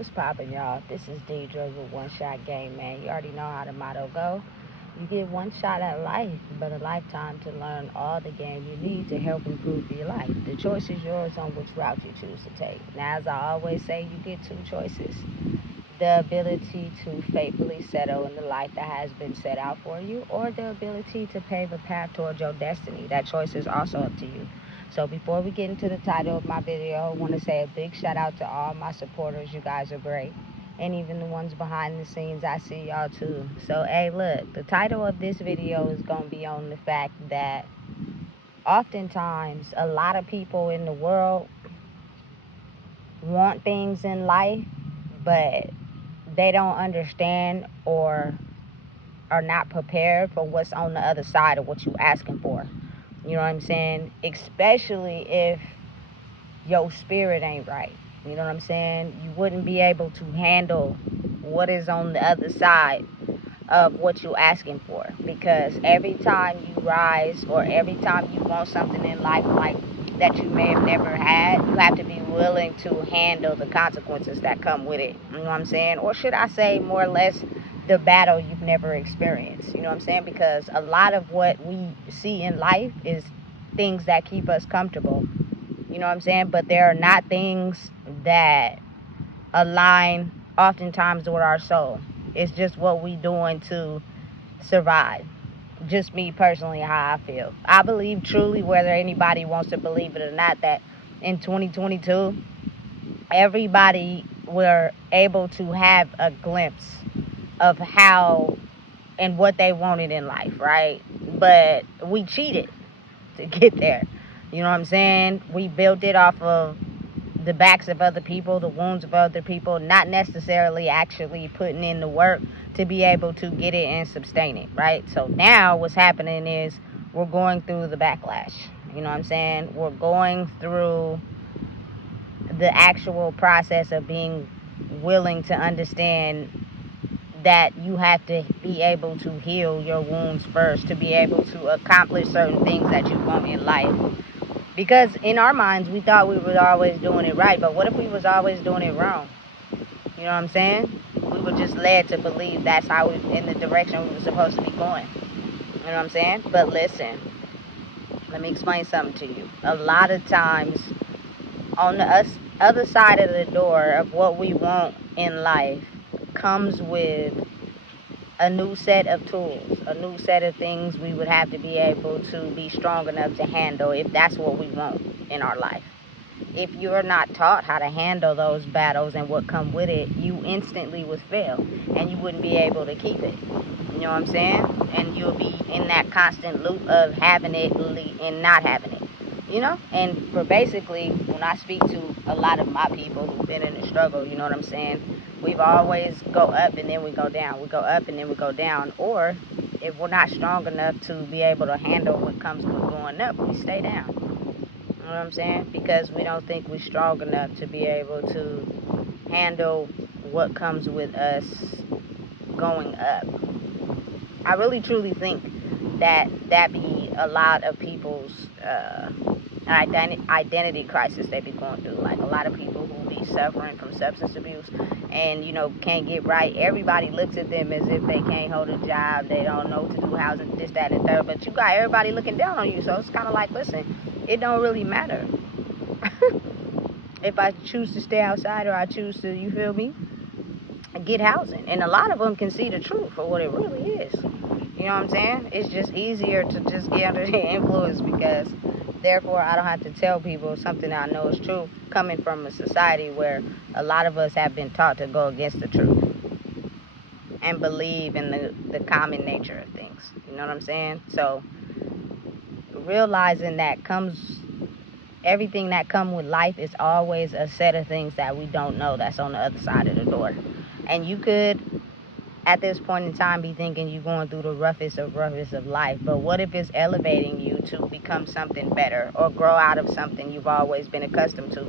what's poppin', y'all? This is Deidre with One Shot Game, man. You already know how the motto go. You get one shot at life, but a lifetime to learn all the game you need to help improve your life. The choice is yours on which route you choose to take. Now, as I always say, you get two choices. The ability to faithfully settle in the life that has been set out for you, or the ability to pave a path towards your destiny. That choice is also up to you. So before we get into the title of my video, I want to say a big shout out to all my supporters. You guys are great. And even the ones behind the scenes, I see y'all too. So, hey, look, the title of this video is going to be on the fact that oftentimes a lot of people in the world want things in life, but they don't understand or are not prepared for what's on the other side of what you're asking for. You know what I'm saying? Especially if your spirit ain't right. You know what I'm saying? You wouldn't be able to handle what is on the other side of what you're asking for. Because every time you rise or every time you want something in life like that you may have never had, you have to be willing to handle the consequences that come with it. You know what I'm saying? Or should I say more or less the battle you've never experienced. You know what I'm saying? Because a lot of what we see in life is things that keep us comfortable. You know what I'm saying? But there are not things that align oftentimes with our soul. It's just what we doing to survive. Just me personally, how I feel. I believe truly, whether anybody wants to believe it or not, that in 2022, everybody were able to have a glimpse of how and what they wanted in life, right? But we cheated to get there. You know what I'm saying? We built it off of the backs of other people, the wounds of other people, not necessarily actually putting in the work to be able to get it and sustain it, right? So now what's happening is we're going through the backlash. You know what I'm saying? We're going through the actual process of being willing to understand that you have to be able to heal your wounds first to be able to accomplish certain things that you want in life. Because in our minds, we thought we were always doing it right, but what if we was always doing it wrong? You know what I'm saying? We were just led to believe that's how we, in the direction we were supposed to be going. You know what I'm saying? But listen, let me explain something to you. A lot of times, on the other side of the door of what we want in life comes with a new set of tools, a new set of things we would have to be able to be strong enough to handle if that's what we want in our life. If you're not taught how to handle those battles and what come with it, you instantly would fail and you wouldn't be able to keep it. You know what I'm saying? And you'll be in that constant loop of having it and not having it. You know? And for basically, when I speak to a lot of my people who've been in the struggle, you know what I'm saying? We've always go up and then we go down. We go up and then we go down. Or if we're not strong enough to be able to handle what comes with going up, we stay down. You know what I'm saying? Because we don't think we're strong enough to be able to handle what comes with us going up. I really truly think that be a lot of people's identity crisis they be going through. Like a lot of people who be suffering from substance abuse and, you know, can't get right. Everybody looks at them as if they can't hold a job. They don't know what to do, housing, this, that, and third. But you got everybody looking down on you. So it's kind of like, listen, it don't really matter if I choose to stay outside or I choose to, you feel me, get housing. And a lot of them can see the truth for what it really is. You know what I'm saying? It's just easier to just get under the influence because therefore I don't have to tell people something I know is true coming from a society where a lot of us have been taught to go against the truth and believe in the common nature of things. You know what I'm saying? So realizing that everything that comes with life is always a set of things that we don't know that's on the other side of the door. And you could, at this point in time, be thinking you're going through the roughest of life. But what if it's elevating you to become something better or grow out of something you've always been accustomed to?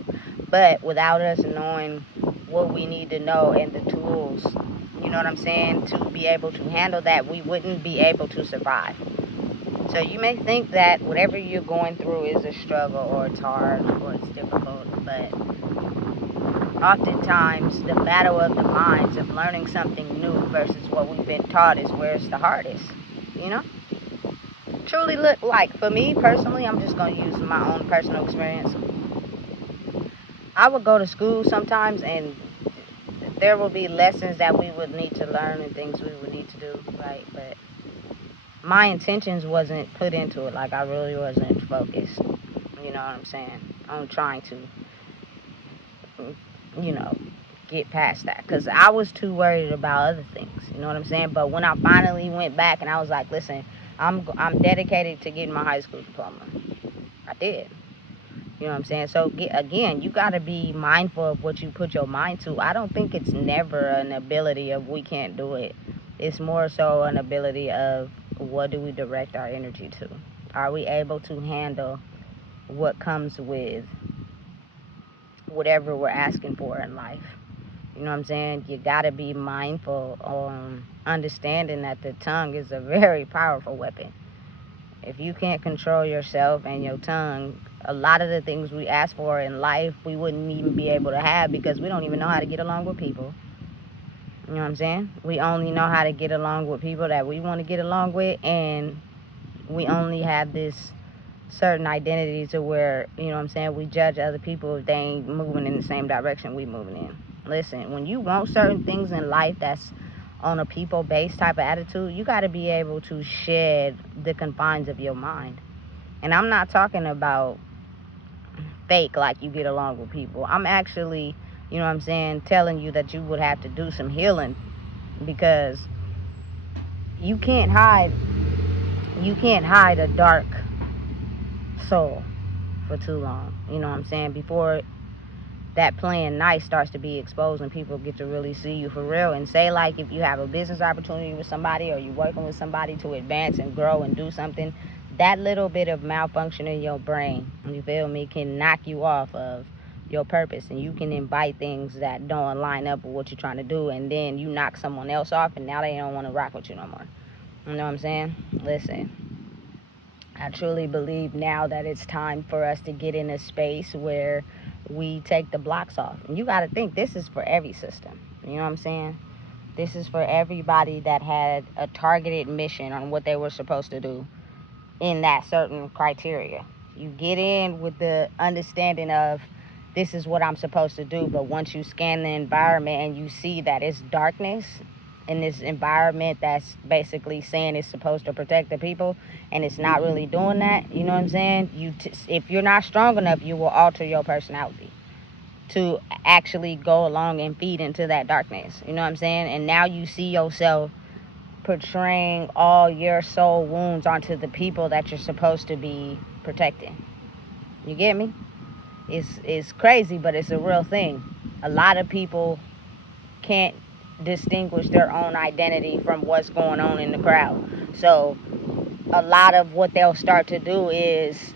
But without us knowing what we need to know and the tools, you know what I'm saying, to be able to handle that, we wouldn't be able to survive. So you may think that whatever you're going through is a struggle or it's hard or it's difficult, but oftentimes the battle of the minds of learning something new versus what we've been taught is where it's the hardest, you know? Truly look like, for me personally, I'm just going to use my own personal experience. I would go to school sometimes and there will be lessons that we would need to learn and things we would need to do, right? But my intentions wasn't put into it. Like, I really wasn't focused, you know what I'm saying, on trying to, you know, get past that, because I was too worried about other things, you know what I'm saying? But when I finally went back and I was like, listen, I'm dedicated to getting my high school diploma, I did. You know what I'm saying? So, again, you got to be mindful of what you put your mind to. I don't think it's never an ability of we can't do it. It's more so an ability of what do we direct our energy to? Are we able to handle what comes with whatever we're asking for in life? You know what I'm saying? You got to be mindful on understanding that the tongue is a very powerful weapon. If you can't control yourself and your tongue, a lot of the things we ask for in life, we wouldn't even be able to have because we don't even know how to get along with people. You know what I'm saying? We only know how to get along with people that we want to get along with, and we only have this certain identity to where, you know what I'm saying, we judge other people if they ain't moving in the same direction we moving in. Listen, when you want certain things in life that's on a people-based type of attitude, you got to be able to shed the confines of your mind. And I'm not talking about fake, like you get along with people. I'm actually, you know what I'm saying, telling you that you would have to do some healing, because you can't hide a dark soul for too long. You know what I'm saying? Before that playing nice starts to be exposed and people get to really see you for real. And say, like, if you have a business opportunity with somebody or you're working with somebody to advance and grow and do something, that little bit of malfunction in your brain, you feel me, can knock you off of your purpose, and you can invite things that don't line up with what you're trying to do, and then you knock someone else off and now they don't want to rock with you no more. You know what I'm saying? Listen, I truly believe now that it's time for us to get in a space where we take the blocks off. And you got to think, this is for every system. You know what I'm saying? This is for everybody that had a targeted mission on what they were supposed to do in that certain criteria. You get in with the understanding of this is what I'm supposed to do, but once you scan the environment and you see that it's darkness in this environment that's basically saying it's supposed to protect the people and it's not really doing that, you know what I'm saying? If you're not strong enough, you will alter your personality to actually go along and feed into that darkness, you know what I'm saying? And now you see yourself portraying all your soul wounds onto the people that you're supposed to be protecting. You get me? It's crazy, but it's a real thing. A lot of people can't distinguish their own identity from what's going on in the crowd. So a lot of what they'll start to do is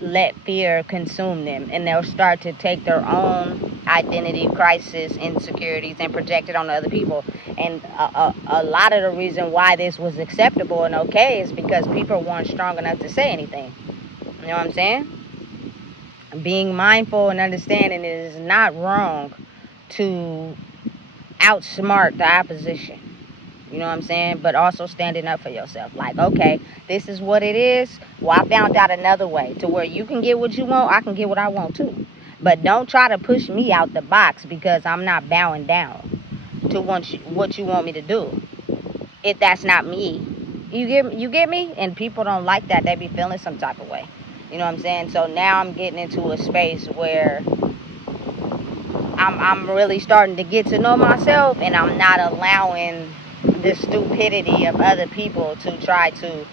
let fear consume them, and they'll start to take their own identity crisis, insecurities, and project it on other people. And a lot of the reason why this was acceptable and okay is because people weren't strong enough to say anything. You know what I'm saying? Being mindful and understanding it is not wrong to outsmart the opposition. You know what I'm saying? But also standing up for yourself. Like, okay, this is what it is. Well, I found out another way to where you can get what you want. I can get what I want too. But don't try to push me out the box because I'm not bowing down to what you want me to do. If that's not me. You get me? And people don't like that. They be feeling some type of way. You know what I'm saying? So now I'm getting into a space where I'm really starting to get to know myself, and I'm not allowing the stupidity of other people to try to,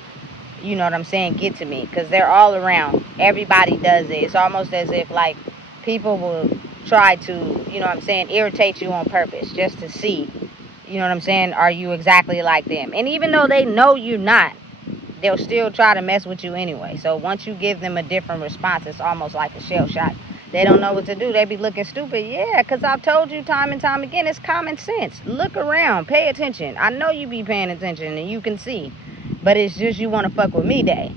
you know what I'm saying, get to me, because they're all around. Everybody does it. It's almost as if, like, people will try to, you know what I'm saying, irritate you on purpose just to see, you know what I'm saying, are you exactly like them? And even though they know you're not, they'll still try to mess with you anyway. So once you give them a different response, it's almost like a shell shock. They don't know what to do. They be looking stupid. Yeah, because I've told you time and time again, it's common sense. Look around. Pay attention. I know you be paying attention and you can see. But it's just you want to fuck with me day.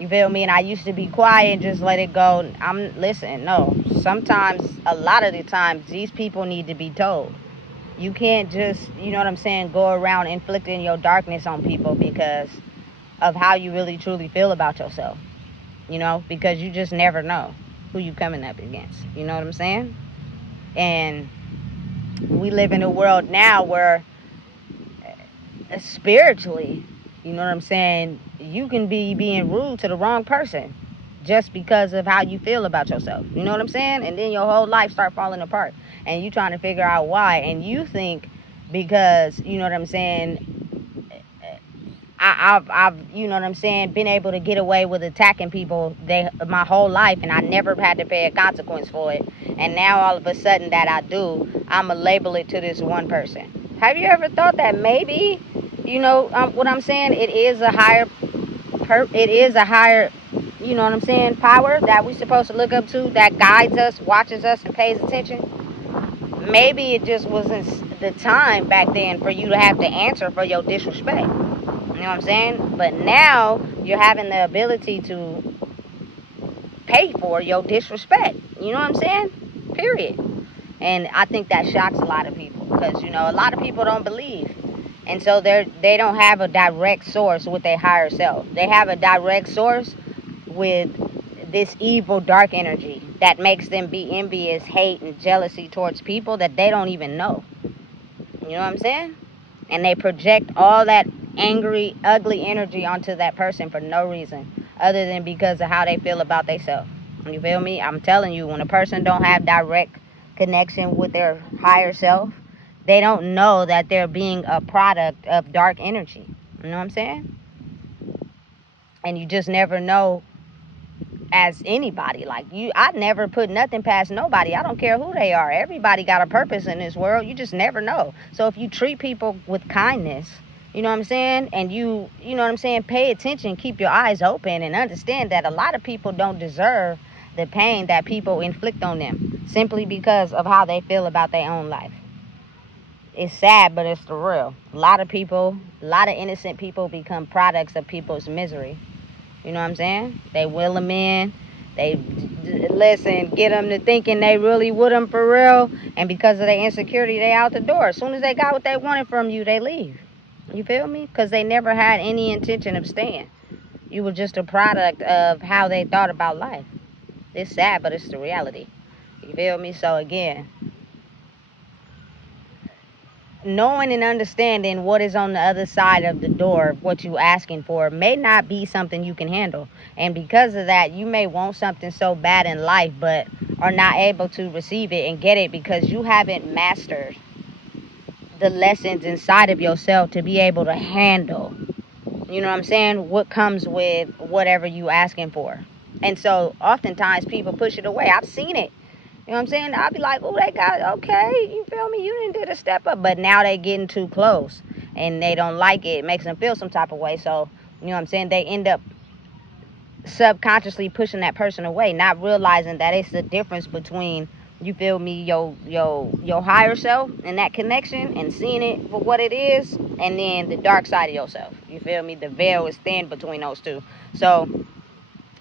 You feel me? And I used to be quiet and just let it go. Listen, no. Sometimes, a lot of the times, these people need to be told. You can't just, you know what I'm saying, go around inflicting your darkness on people because of how you really truly feel about yourself. You know, because you just never know who you coming up against. You know what I'm saying? And we live in a world now where spiritually, you know what I'm saying, you can be being rude to the wrong person just because of how you feel about yourself. You know what I'm saying? And then your whole life start falling apart and you trying to figure out why. And you think because, you know what I'm saying, I've you know what I'm saying, been able to get away with attacking people my whole life, and I never had to pay a consequence for it. And now all of a sudden that I do, I'ma label it to this one person. Have you ever thought that maybe, you know, what I'm saying? It is a higher, you know what I'm saying, power that we supposed to look up to, that guides us, watches us, and pays attention. Maybe it just wasn't the time back then for you to have to answer for your disrespect. You know what I'm saying? But now you're having the ability to pay for your disrespect. You know what I'm saying? Period. And I think that shocks a lot of people because, you know, a lot of people don't believe. And so they don't have a direct source with their higher self. They have a direct source with this evil dark energy that makes them be envious, hate, and jealousy towards people that they don't even know. You know what I'm saying? And they project all that angry, ugly energy onto that person for no reason other than because of how they feel about themselves. You feel me? I'm telling you, when a person don't have direct connection with their higher self, they don't know that they're being a product of dark energy. You know what I'm saying? And you just never know as anybody. Like I never put nothing past nobody. I don't care who they are. Everybody got a purpose in this world. You just never know. So if you treat people with kindness, you know what I'm saying, and you know what I'm saying, pay attention, keep your eyes open, and understand that a lot of people don't deserve the pain that people inflict on them simply because of how they feel about their own life. It's sad, but it's the real. A lot of innocent people become products of people's misery. You know what I'm saying? They will them in. They get them to thinking they really with them for real. And because of their insecurity, they out the door. As soon as they got what they wanted from you, they leave. You feel me? Because they never had any intention of staying. You were just a product of how they thought about life. It's sad, but it's the reality. You feel me? So again, knowing and understanding what is on the other side of the door, what you asking for, may not be something you can handle. And because of that, you may want something so bad in life, but are not able to receive it and get it because you haven't mastered the lessons inside of yourself to be able to handle, you know what I'm saying, what comes with whatever you asking for. And so oftentimes people push it away. I've seen it. You know what I'm saying? I'll be like, oh, they got, okay, you feel me? You didn't do the step up. But now they getting too close and they don't like it. It makes them feel some type of way. So, you know what I'm saying? They end up subconsciously pushing that person away, not realizing that it's the difference between, you feel me, your higher self and that connection and seeing it for what it is, and then the dark side of yourself. You feel me? The veil is thin between those two. So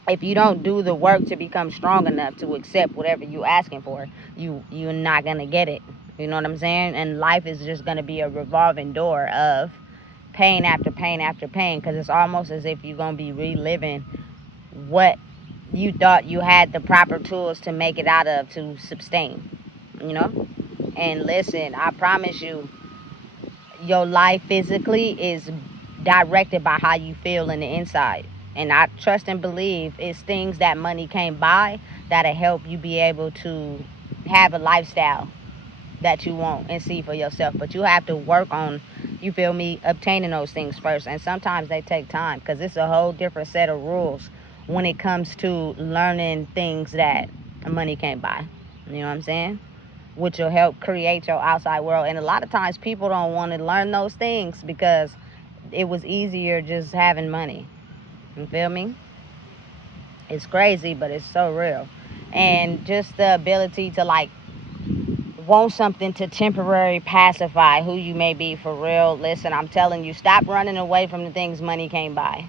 if you don't do the work to become strong enough to accept whatever you're asking for, you're not gonna get it. You know what I'm saying? And life is just gonna be a revolving door of pain after pain after pain, because it's almost as if you're gonna be reliving what you thought you had the proper tools to make it out of to sustain. You know? And listen, I promise you, your life physically is directed by how you feel in the inside. And I trust and believe it's things that money can't buy that'll help you be able to have a lifestyle that you want and see for yourself. But you have to work on, you feel me, obtaining those things first. And sometimes they take time because it's a whole different set of rules when it comes to learning things that money can't buy. You know what I'm saying? Which will help create your outside world. And a lot of times people don't want to learn those things because it was easier just having money. You feel me? It's crazy, but it's so real. And just the ability to like want something to temporarily pacify who you may be for real. Listen, I'm telling you, stop running away from the things money can't buy.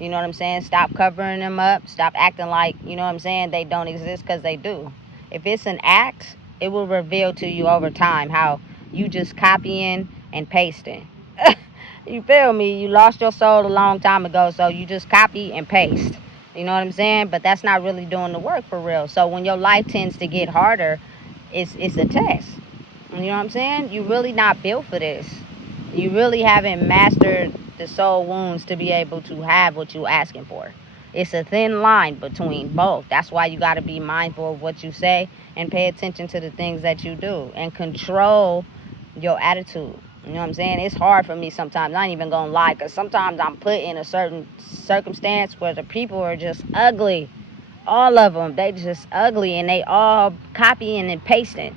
You know what I'm saying? Stop covering them up. Stop acting like, you know what I'm saying, they don't exist, because they do. If it's an act, it will reveal to you over time how you just copying and pasting. You feel me? You lost your soul a long time ago, so you just copy and paste. You know what I'm saying? But that's not really doing the work for real. So when your life tends to get harder, it's a test. You know what I'm saying? You really not built for this. You really haven't mastered the soul wounds to be able to have what you asking for. It's a thin line between both. That's why you got to be mindful of what you say and pay attention to the things that you do and control your attitude. You know what I'm saying? It's hard for me sometimes. I ain't even gonna lie, because sometimes I'm put in a certain circumstance where the people are just ugly. All of them, they just ugly, and they all copying and pasting.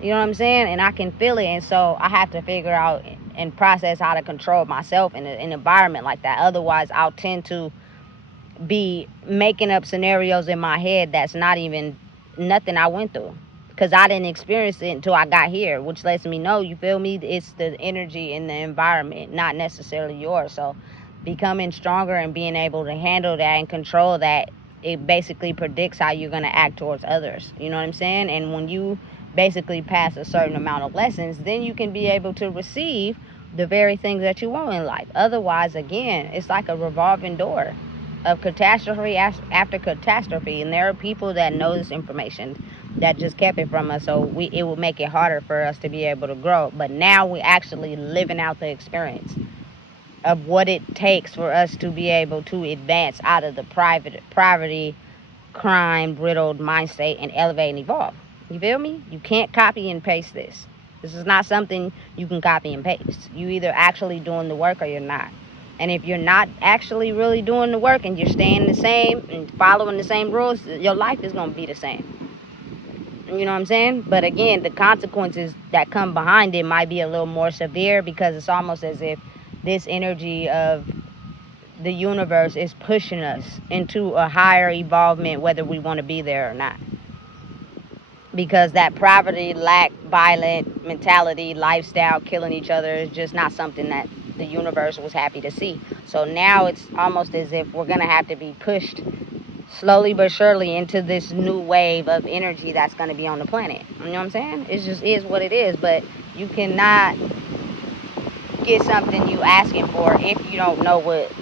You know what I'm saying? And I can feel it, and so I have to figure out and process how to control myself in an environment like that. Otherwise, I'll tend to be making up scenarios in my head that's not even nothing I went through, because I didn't experience it until I got here, which lets me know, you feel me, it's the energy in the environment, not necessarily yours. So becoming stronger and being able to handle that and control that, it basically predicts how you're going to act towards others. You know what I'm saying? And when you basically pass a certain amount of lessons, then you can be able to receive the very things that you want in life. Otherwise, again, it's like a revolving door of catastrophe after catastrophe, and there are people that know this information that just kept it from us, so it would make it harder for us to be able to grow. But now we're actually living out the experience of what it takes for us to be able to advance out of the poverty, crime riddled mind state and elevate and evolve. You feel me? You can't copy and paste this. This is not something you can copy and paste. You either actually doing the work or you're not. And if you're not actually really doing the work and you're staying the same and following the same rules, your life is going to be the same. You know what I'm saying? But again, the consequences that come behind it might be a little more severe, because it's almost as if this energy of the universe is pushing us into a higher evolvement, whether we want to be there or not. Because that poverty, lack, violent mentality, lifestyle, killing each other is just not something that the universe was happy to see. So now it's almost as if we're going to have to be pushed slowly but surely into this new wave of energy that's going to be on the planet. You know what I'm saying? It just is what it is. But you cannot get something you asking for if you don't know what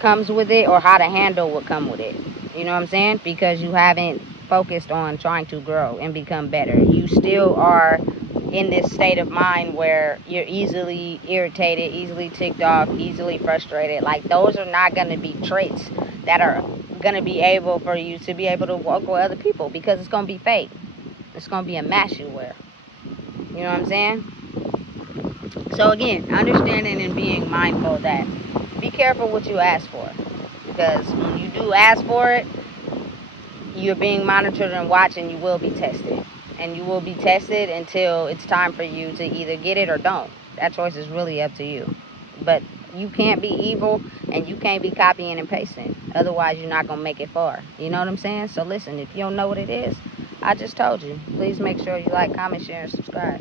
comes with it or how to handle what come with it. You know what I'm saying? Because you haven't focused on trying to grow and become better. You still are in this state of mind where you're easily irritated, easily ticked off, easily frustrated. Like, those are not going to be traits that are going to be able for you to be able to work with other people, because it's going to be fake. It's going to be a mask you wear. You know what I'm saying? So again, understanding and being mindful that be careful what you ask for, because when you do ask for it, you're being monitored and watched, and you will be tested. And you will be tested until it's time for you to either get it or don't. That choice is really up to you. But you can't be evil, and you can't be copying and pasting. Otherwise, you're not going to make it far. You know what I'm saying? So listen, if you don't know what it is, I just told you. Please make sure you like, comment, share, and subscribe.